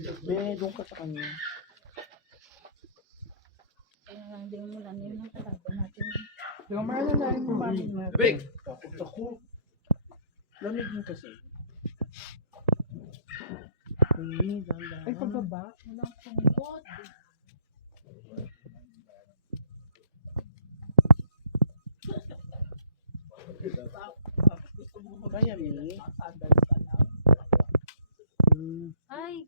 Be, doon ka sa kanya. Kaya lang din mo lang yun ang kalaban natin. Yung maano na yung mami natin. Big! Takot ako. Lamig mo kasi. Ay, pagbaba? Walang pungkot. Kaya, Mi. Ay!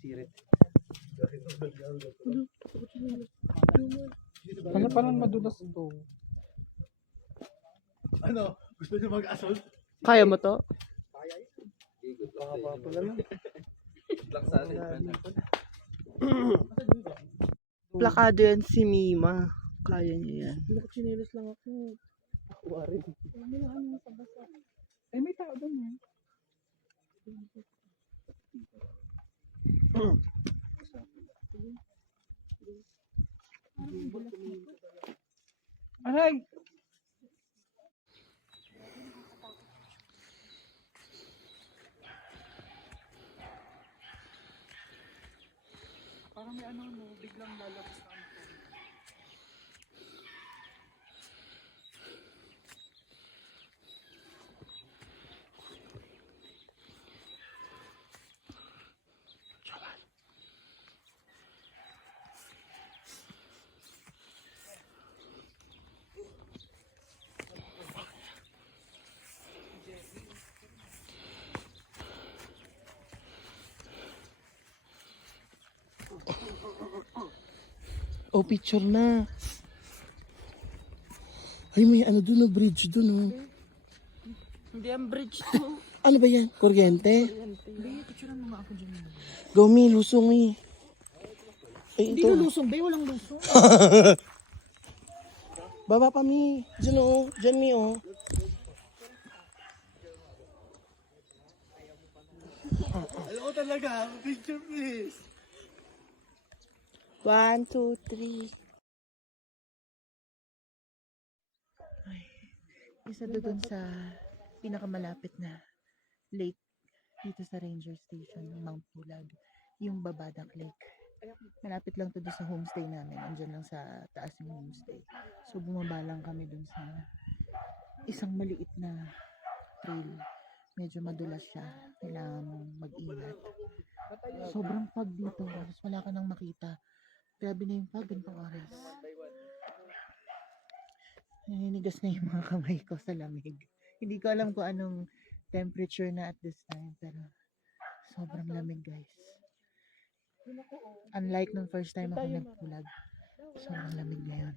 Sirit. Ano parang madulas ito? Ano? Gusto niyo mag-assault? Kaya mo to? Baka pala lang. Plakado yan si Mima. Kaya niya yan. Nakachinilas lang ako. Ako rin. Ano sa basa? Eh, may tao doon eh. Aray! Parang may ano, biglang lalabas na ano. Oh, picture na. Ay, may ano doon, bridge doon, oh. Hindi ang bridge to. Ano ba yan? Kuryente? Hindi, picturean mo nga ako dyan. Gawmi, lusong eh. Ay, Hindi ito. lulusong, be. Walang lusong. Baba pa, Mi. Diyan, oh. Diyan, Mi, oh. Alam ko talaga. Picture please. 1, 2, 3. Isa doon sa pinakamalapit na lake dito sa ranger station ng Mount Pulag, yung Babadak Lake. Malapit lang to doon sa homestay namin. Andyan lang sa taas yung homestay. So bumaba lang kami doon sa isang maliit na trail. Medyo madulas siya. Kailangan mong mag-ingat. Sobrang fog dito. Halos wala ka nang makita. Grabe na yung fog ganitong oras. Naninigas na yung mga kamay ko sa lamig. Hindi ko alam kung anong temperature na at this time, pero sobrang lamig, guys. Unlike nung first time ako nagpulag, sobrang lamig ngayon.